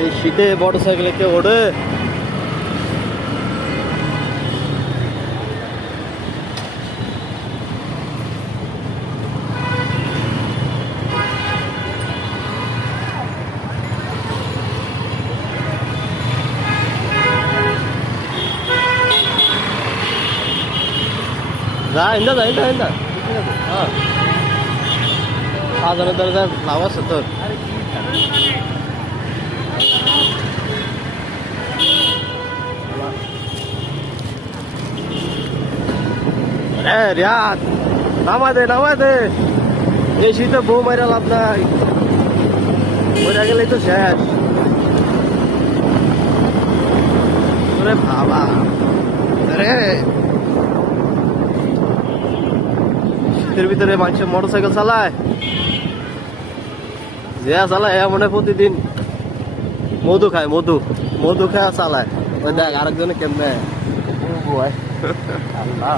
এই শীতে মোটরসাইকেলে কেউ ওঠে? যা ইন্দা যা ইন্দা ইন্দা হ্যাঁ আজানের দরজা লাভ আছে তোর। রিয়াদ নামা দে এই শীতে বউ মাইরা লাভ নাই, মরে গেলেই তো শেষ। ওরে বাবা রে, শীতের ভিতরে মানুষের মোটরসাইকেল চালায়, যে চালায় মনে প্রতিদিন মধু খায়, মধু খায় চালায়। ওই দেখ আরেকজনে কেমনে আল্লাহ